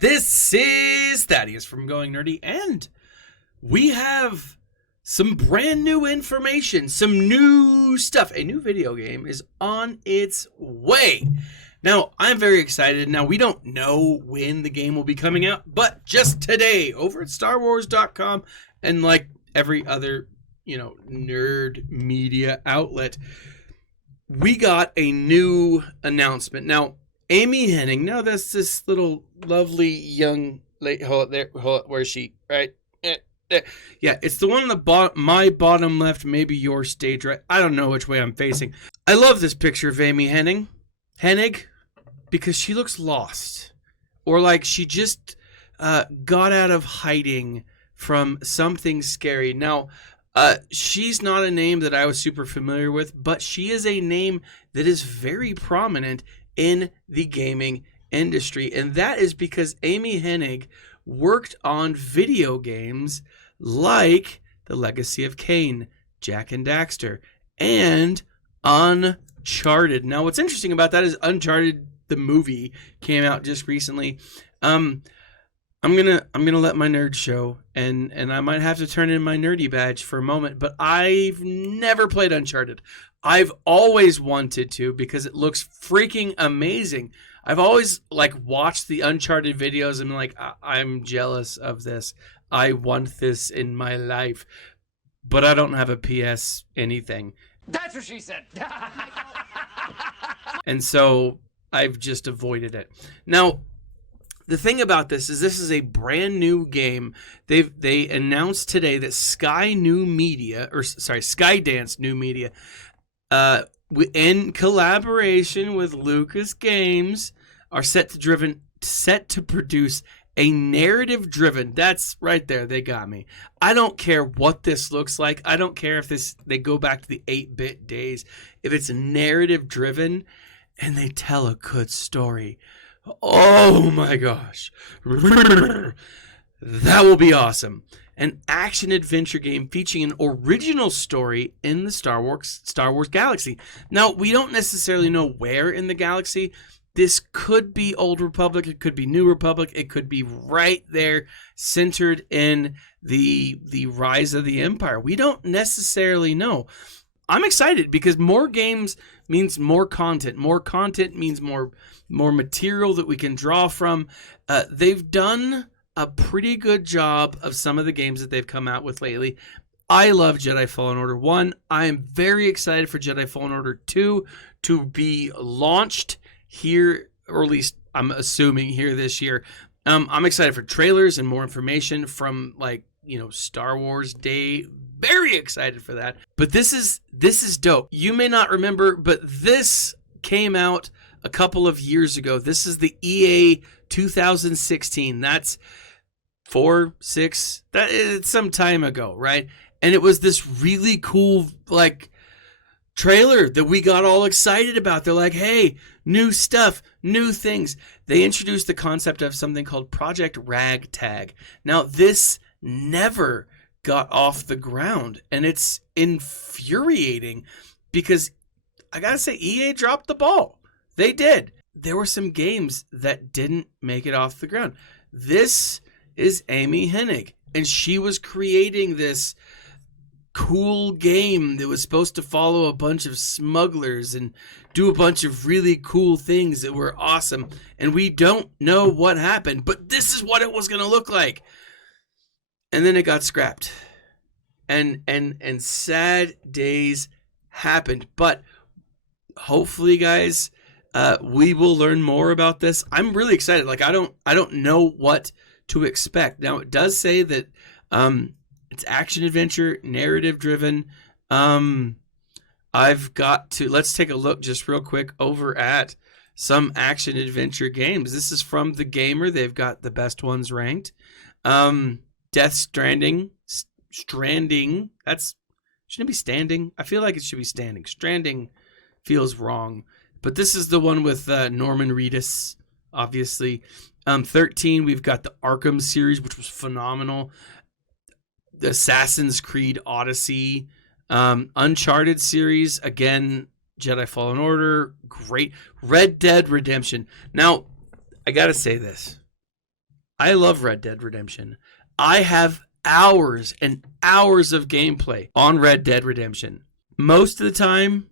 This is Thaddeus from Going Nerdy, and we have some brand new information, some new stuff. A new video game is on its way. Now, I'm very excited. Now, we don't know when the game will be coming out, but just today, over at StarWars.com and like every other, nerd media outlet, we got a new announcement. Now, Amy Hennig, now that's this little lovely young lady. Hold it, where's she? Right? There. Yeah, it's the one on the my bottom left, maybe your stage right. I don't know which way I'm facing. I love this picture of Amy Hennig, because she looks lost. Or like she just got out of hiding from something scary. Now, she's not a name that I was super familiar with, but she is a name that is very prominent in the gaming industry. And that is because Amy Hennig worked on video games like The Legacy of Kain, Jak and Daxter, and Uncharted. Now, what's interesting about that is Uncharted, the movie, came out just recently. I'm gonna let my nerd show, and I might have to turn in my nerdy badge for a moment, but I've never played Uncharted. I've always wanted to because it looks freaking amazing. I've always watched the Uncharted videos and been like, I'm jealous of this. I want this in my life, but I don't have a PS anything. That's what she said. And so I've just avoided it. Now, the thing about this is a brand new game. They announced today that Skydance New Media, in collaboration with Lucas Games, are set to produce a narrative-driven. That's right there. They got me. I don't care what this looks like. I don't care if they go back to the 8-bit days. If it's narrative-driven and they tell a good story, oh my gosh, that will be awesome. An action-adventure game featuring an original story in the Star Wars galaxy. Now, we don't necessarily know where in the galaxy. This could be Old Republic, it could be New Republic, it could be right there, centered in the rise of the Empire. We don't necessarily know. I'm excited because more games means more content. More content means more material that we can draw from. They've done a pretty good job of some of the games that they've come out with lately. I love Jedi Fallen Order 1. I am very excited for Jedi Fallen Order 2 to be launched here, or at least I'm assuming here this year. I'm excited for trailers and more information from Star Wars Day. Very excited for that. But this is dope. You may not remember, but this came out a couple of years ago. This is the EA 2016. That's it's some time ago, right? And it was this really cool trailer that we got all excited about. They're like, hey, new stuff, new things. They introduced the concept of something called Project RagTag. Now, this never got off the ground, and it's infuriating because I gotta say, EA dropped the ball. They did. There were some games that didn't make it off the ground. This is Amy Hennig, and she was creating this cool game that was supposed to follow a bunch of smugglers and do a bunch of really cool things that were awesome. And we don't know what happened, but this is what it was going to look like. And then it got scrapped. And sad days happened. But hopefully, guys, we will learn more about this. I'm really excited. I don't know what to expect. Now, it does say that it's action adventure, narrative driven. Let's take a look just real quick over at some action adventure games. This is from The Gamer. They've got the best ones ranked. Death Stranding. Shouldn't it be standing? I feel like it should be standing. Stranding feels wrong. But this is the one with Norman Reedus, obviously. 13, we've got the Arkham series, which was phenomenal. The Assassin's Creed Odyssey. Uncharted series, again, Jedi Fallen Order, great. Red Dead Redemption. Now, I gotta say this. I love Red Dead Redemption. I have hours and hours of gameplay on Red Dead Redemption. Most of the time,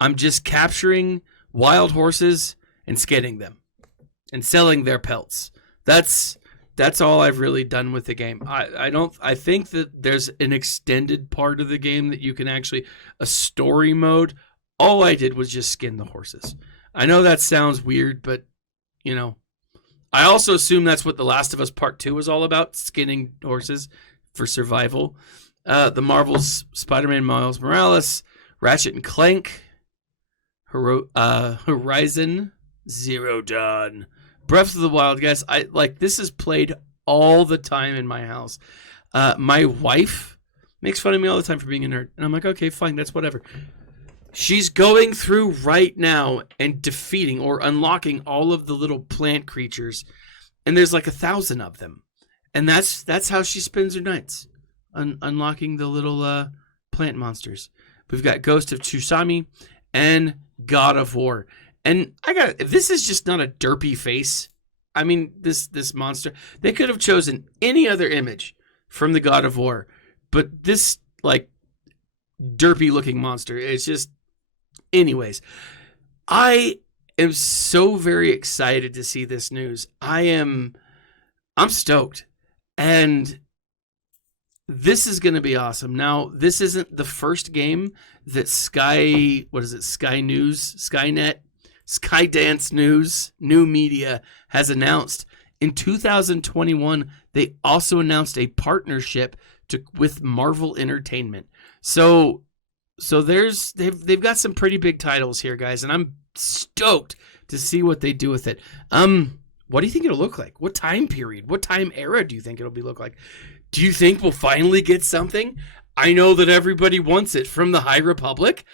I'm just capturing wild horses and skinning them and selling their pelts. That's all I've really done with the game. I think that there's an extended part of the game that you can actually, a story mode. All I did was just skin the horses. I know that sounds weird, but you know, I also assume that's what The Last of Us Part 2 was all about, skinning horses for survival. The Marvel's Spider-Man Miles Morales, Ratchet and Clank, Horizon Zero Dawn, Breath of the Wild. Guys, this is played all the time in my house. My wife makes fun of me all the time for being a nerd, and I'm like, okay, fine, that's whatever. She's going through right now and defeating or unlocking all of the little plant creatures, and there's like 1,000 of them, and that's how she spends her nights, unlocking the little plant monsters. We've got Ghost of Tsushima and God of War, and this is just not a derpy face. I mean, this monster, they could have chosen any other image from the God of War, but this like derpy looking monster, it's just. Anyways, I am so very excited to see this news. I'm stoked. And this is going to be awesome. Now, this isn't the first game that Skydance News, New Media has announced. In 2021, they also announced a partnership with Marvel Entertainment. So they've got some pretty big titles here, guys, and I'm stoked to see what they do with it. What do you think it'll look like? What time period? What time era do you think it'll look like? Do you think we'll finally get something? I know that everybody wants it from the High Republic.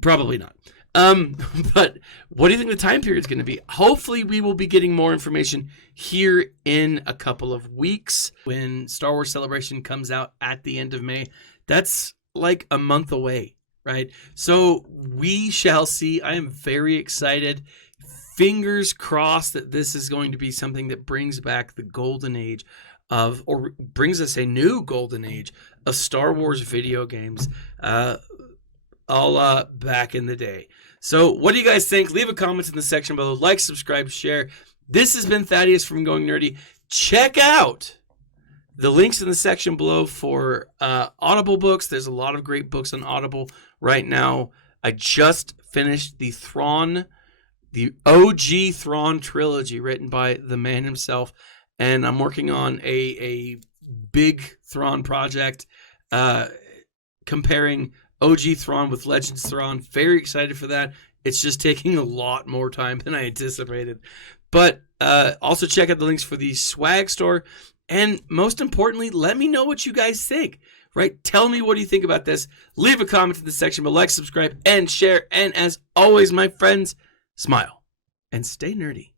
Probably not. But what do you think the time period is going to be? Hopefully we will be getting more information here in a couple of weeks when Star Wars Celebration comes out at the end of May. That's like a month away, right? So we shall see. I am very excited. Fingers crossed that this is going to be something that brings back the golden age or brings us a new golden age of Star Wars video games, all back in the day. So what do you guys think? Leave a comment in the section below. Like, subscribe, share. This has been Thaddeus from Going Nerdy. Check out the links in the section below for Audible books. There's a lot of great books on Audible right now. I just finished the OG Thrawn trilogy written by the man himself, and I'm working on a big Thrawn project comparing OG Thrawn with Legends Thrawn. Very excited for that. It's just taking a lot more time than I anticipated. But also check out the links for the swag store. And most importantly, let me know what you guys think, right? Tell me what do you think about this. Leave a comment in the section below, like, subscribe, and share. And as always, my friends, smile and stay nerdy.